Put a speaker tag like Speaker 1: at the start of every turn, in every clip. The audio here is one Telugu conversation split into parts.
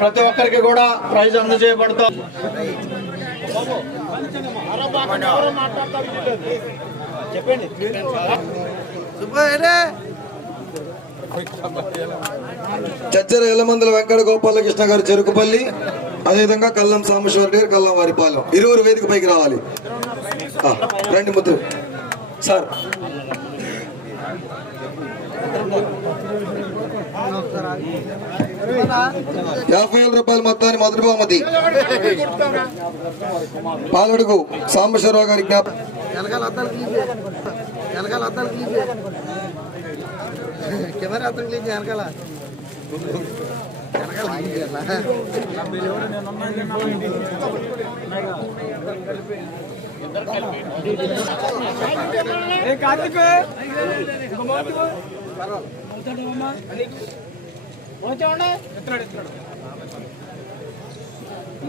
Speaker 1: ప్రతి ఒక్కరికి కూడా ప్రైజ్ అందజేయబడతాం.
Speaker 2: చచ్చర ఎలమందుల వెంకట గోపాలకృష్ణ గారు చెరుకుపల్లి అదేవిధంగా కల్లం సాంబశ్వర్ గారు కల్లం వారిపాలెం. ఇరువురు వేదిక పైకి రావాలి. రండి ముద్దు. సార్. యాభై వేల రూపాయల మొత్తాన్ని మొదటి బహుమతి. పాలడుగు సాంబశ్వరరావు గారి జ్ఞాప
Speaker 3: వెనకాల క్లీన్ కెమెరా క్లీన్ వెనకాల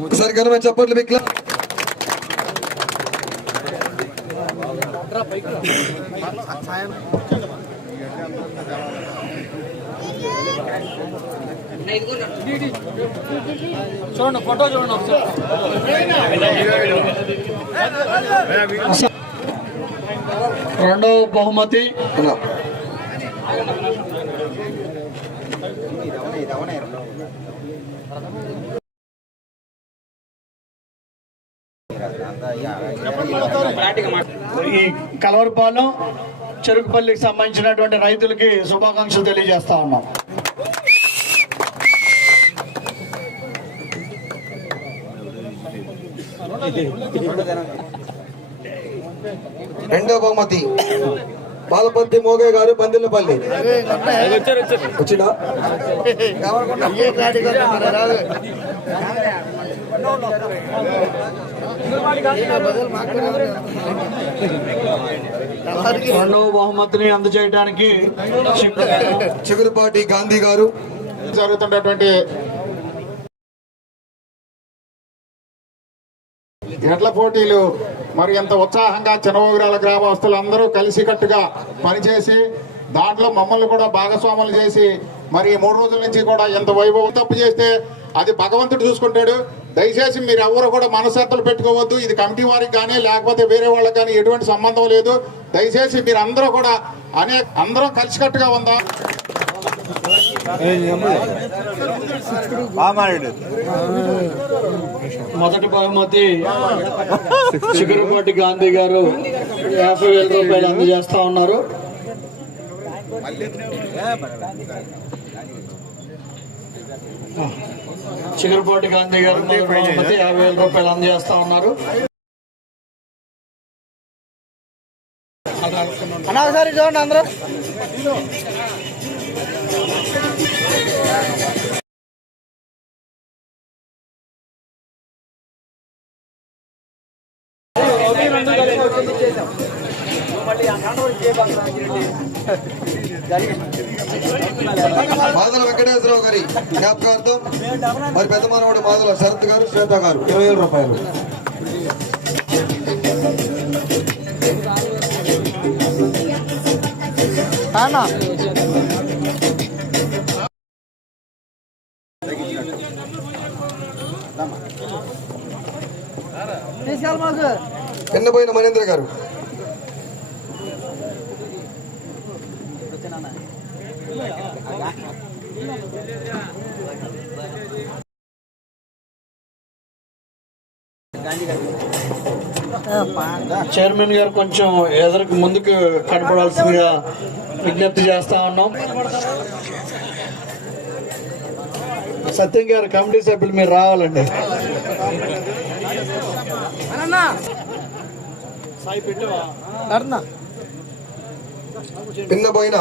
Speaker 2: ఒకసారి కనుమ చప్పట్లు బిక్లా.
Speaker 1: చూడండి ఫోటో చూడండి ఒకసారి. రెండవ బహుమతి. ఈ కలవరపాలెం చెరుకుపల్లికి సంబంధించినటువంటి రైతులకి శుభాకాంక్షలు తెలియజేస్తా ఉన్నాం.
Speaker 2: రెండో బహుమతి. బాలపర్తి మోగే గారు పందిళ్ళపల్లి వచ్చినా
Speaker 3: ఏ గాడి కొంచెం మరి రాదు బదులు మాకు ఎవరికి
Speaker 1: రెండవ బహుమతిని అందజేయడానికి
Speaker 2: చిగురుపాటి గాంధీ గారు.
Speaker 4: జరుగుతున్నటువంటి ఎడ్ల పోటీలు మరి ఎంత ఉత్సాహంగా చిన్నవగిరాల గ్రామస్తులు అందరూ కలిసికట్టుగా పనిచేసి దాంట్లో మమ్మల్ని కూడా భాగస్వాములు చేసి మరి మూడు రోజుల నుంచి కూడా ఎంత వైభవం తప్పు చేస్తే అది భగవంతుడు చూసుకుంటాడు. దయచేసి మీరు ఎవరు కూడా మనశ్శాంతులు పెట్టుకోవద్దు. ఇది కమిటీ వారికి కానీ లేకపోతే వేరే వాళ్ళకి కానీ ఎటువంటి సంబంధం లేదు. దయచేసి మీరు అందరూ కూడా అనే అందరం కలిసికట్టుగా ఉందాం.
Speaker 1: మొదటి బహుమతి చిగురుపాటి గాంధీ గారు యాభై వేల రూపాయలు అందజేస్తా ఉన్నారు. చిగురుపాటి గాంధీ గారు బహుమతి యాభై వేల రూపాయలు అందజేస్తా ఉన్నారు.
Speaker 3: అన్న ఒకసారి చూడండి అందరూ.
Speaker 2: మాదల వెంకటేశ్వరరావు గారి జ్ఞాపకార్థం మరి పెద్ద మనవాడు మాదల శరత్ గారు శ్వేత గారు. ఇరవై వేల రూపాయలు.
Speaker 3: అన్న తీసుకెళ్ళి మాకు
Speaker 2: మనేంద్ర గారు.
Speaker 1: చైర్మన్ గారు కొంచెం ఎదురుకు ముందుకు కనపడాల్సిందిగా విజ్ఞప్తి చేస్తా ఉన్నాం. సత్యం గారు కమిటీ సభ్యులు మీరు రావాలండి.
Speaker 3: అన్నా
Speaker 2: పిన్నపోయిన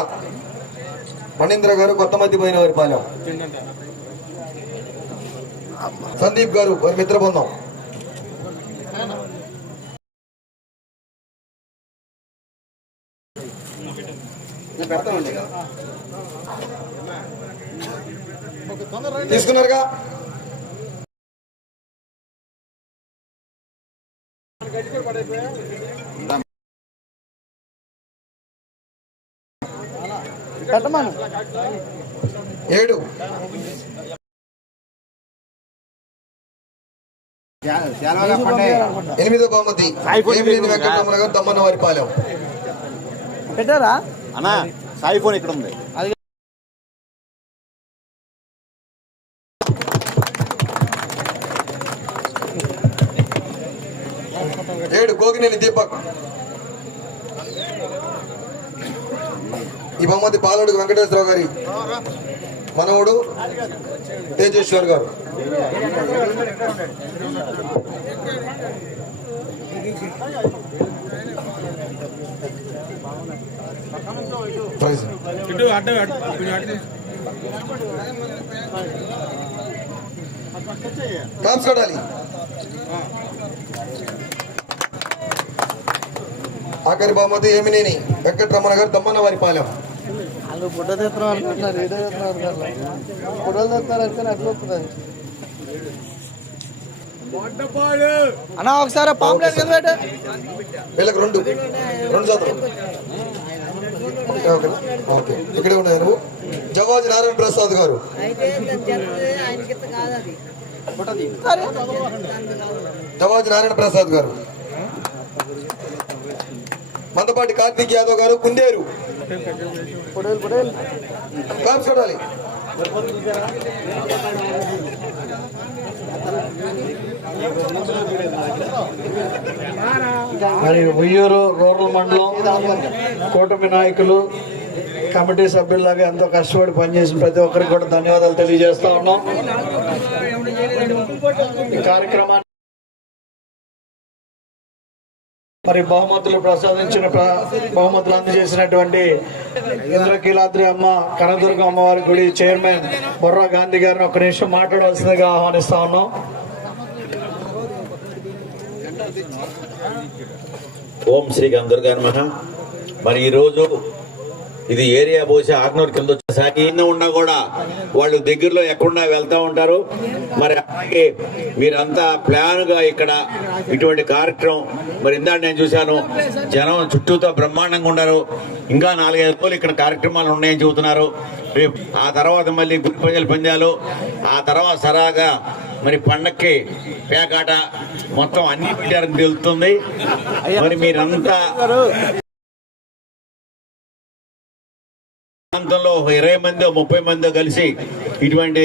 Speaker 2: మణేంద్ర గారు కొత్త మధ్య పోయిన వారి పాలెం. సందీప్ గారు వారి మిత్ర బృందం తీసుకున్నారుగా?
Speaker 3: పెట్టమను.
Speaker 2: ఏడు. ఎనిమిదో బహుమతి. వెంకటరమణ గారు దమ్మన్న వారిపాలెం
Speaker 3: పెట్టారా?
Speaker 5: అన్నా సాయి ఫోన్ ఇక్కడ ఉంది
Speaker 2: ఏడు గోగినేని దీపక్ ఈ బహుమతి పాలోడు వెంకటేశ్వరరావు గారి మనవుడు తేజేశ్వర్ గారు ప్రైజ్. ఆఖరి బహుమతి ఏమినేని వెంకటరమణ గారు దమ్మన్న వారి పాలెం.
Speaker 3: వాళ్ళు ఫోటో తెస్తున్నాం అనుకుంటున్నారు తెస్తున్నారు అనుకుని అట్లా వస్తుంది అన్న ఒకసారి పాంప్లెట్ కింద
Speaker 2: వీళ్ళకి రెండు. రెండు శాతం ఓకే. ఓకే. ఇక్కడే ఉన్నాయి నువ్వు? జవాజీ నారాయణ ప్రసాద్ గారు. జవాజీ నారాయణ ప్రసాద్ గారు. మందపాటి కార్తీక్ యాదవ్ గారు కుందేరు. క్లాప్స్ కొట్టాలి.
Speaker 1: మరి ఉయ్యూరు రూరల్ మండలం కూటమి నాయకులు కమిటీ సభ్యుల్లాగా ఎంతో కష్టపడి పనిచేసిన ప్రతి ఒక్కరికి కూడా ధన్యవాదాలు తెలియజేస్తా ఉన్నాం. ఈ కార్యక్రమాన్ని మరి బహుమతులు ప్రసాదించిన ప్ర- బహుమతులు అందజేసినటువంటి ఇంద్రకీలాద్రి అమ్మ కనదుర్గ అమ్మవారి గుడి చైర్మన్ బొర్రా గాంధీ గారిని ఒక నిమిషం మాట్లాడవలసిందిగా ఆహ్వానిస్తా ఉన్నాం.
Speaker 6: ఓం శ్రీ గంధర్గా నమ. మరి ఈరోజు ఇది ఏరియా పోసి ఆగ్నూర్ కింద వచ్చేసరికి ఈయన ఉన్నా కూడా వాళ్ళు దగ్గరలో ఎక్కడున్నా వెళ్తా ఉంటారు. మరి అలాగే మీరంతా ప్లాన్గా ఇక్కడ ఇటువంటి కార్యక్రమం మరి ఇందాక నేను చూశాను జనం చుట్టూతో బ్రహ్మాండంగా ఉన్నారు. ఇంకా నాలుగైదు రోజులు ఇక్కడ కార్యక్రమాలు ఉన్నాయని చెబుతున్నారు. రేపు ఆ తర్వాత మళ్ళీ గురి ప్రజలు పందాలు ఆ తర్వాత సరాగా మరి పండక్కి పేకాట మొత్తం అన్ని పెట్టారని తెలుస్తుంది. మరి మీరంతా ప్రాంతంలో ఇరవై మంది ముప్పై మంది కలిసి ఇటువంటి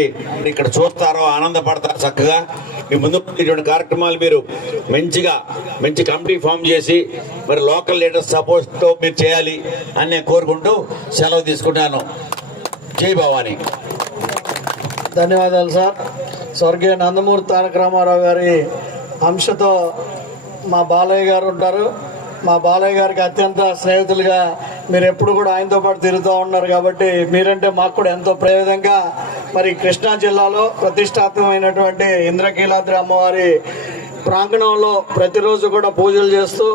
Speaker 6: ఇక్కడ చూస్తారో ఆనందపడతారో చక్కగా. మీ ముందు ఇటువంటి కార్యక్రమాలు మీరు మంచిగా మంచి కమిటీ ఫామ్ చేసి మరి లోకల్ లీడర్స్ సపోర్ట్తో మీరు చేయాలి అని నేను కోరుకుంటూ సెలవు తీసుకుంటాను. జై భవానీ.
Speaker 1: ధన్యవాదాలు సార్. స్వర్గీయ నందమూరి తారక రామారావు గారి అంశతో మా బాలయ్య గారు ఉంటారు. మా బాలయ్య గారికి అత్యంత స్నేహితులుగా మీరు ఎప్పుడు కూడా ఆయనతో పాటు తిరుగుతూ ఉన్నారు కాబట్టి మీరంటే మాకు కూడా ఎంతో ప్రయోజనంగా మరి కృష్ణా జిల్లాలో ప్రతిష్టాత్మకమైనటువంటి ఇంద్రకీలాద్రి అమ్మవారి ప్రాంగణంలో ప్రతిరోజు కూడా పూజలు చేస్తూ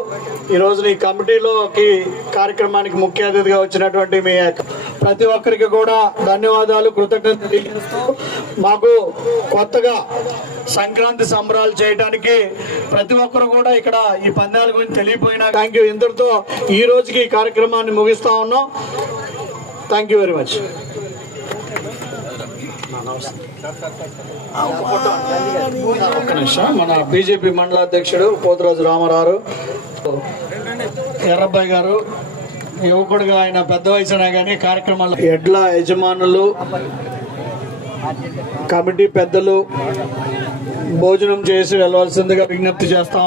Speaker 1: ఈ ఈ కమిటీలోకి కార్యక్రమానికి ముఖ్య అతిథిగా వచ్చినటువంటి మీ ప్రతి ఒక్కరికి కూడా ధన్యవాదాలు కృతజ్ఞతలు తెలియజేస్తూ మాకు కొత్తగా సంక్రాంతి సంబరాలు చేయడానికి ప్రతి ఒక్కరు కూడా ఇక్కడ ఈ పందాల గురించి తెలియపోయినా థ్యాంక్ యూ ఇంతటితో ఈ రోజుకి ఈ కార్యక్రమాన్ని ముగిస్తా ఉన్నాం. థ్యాంక్ యూ వెరీ మచ్ ఒక్క నిమిషం. మన బీజేపీ మండల అధ్యక్షుడు పోతురాజు రామారావు. ఎర్రబ్బాయి గారు యువకుడుగా ఆయన పెద్ద వయసునా కానీ కార్యక్రమాలు ఎడ్ల యజమానులు కమిటీ పెద్దలు భోజనం చేసి వెళ్ళవలసిందిగా విజ్ఞప్తి చేస్తాం.